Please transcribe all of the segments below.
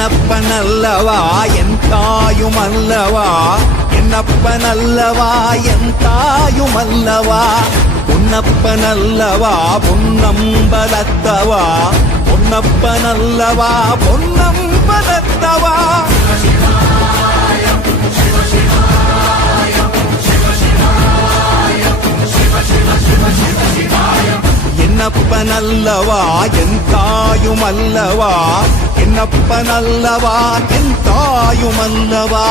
என்னப்பனல்லவா என் தாயுமல்லவா, என்னப்பனல்லவா என் தாயுமல்லவா, பொன்னப்பனல்லவா பொன்னம்பலத்தவா, பொன்னப்பனல்லவா பொன்னம்பலத்தவா. என்னப்பனல்லவா என் தாயுமல்லவா, என்னப்பனல்லவா என் தாயுமல்லவா,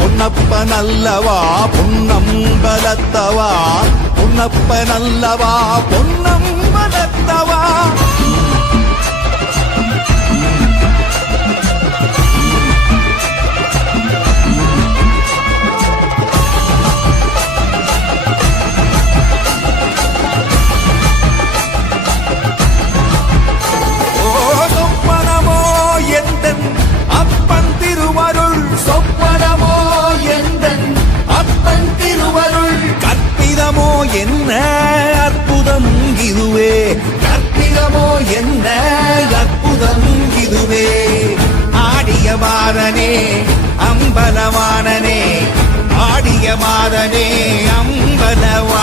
பொன்னப்பனல்லவா பொன்னம்பலத்தவா, பொன்னப்பனல்லவா பொன்னம்பலத்தவா. என்ன அற்புதம் இதுவே, கற்பிதமோ என்ன அற்புதம் இதுவே. ஆடிய மாதனே அம்பலவானனே, ஆடிய மாதனே அம்பலவானனே.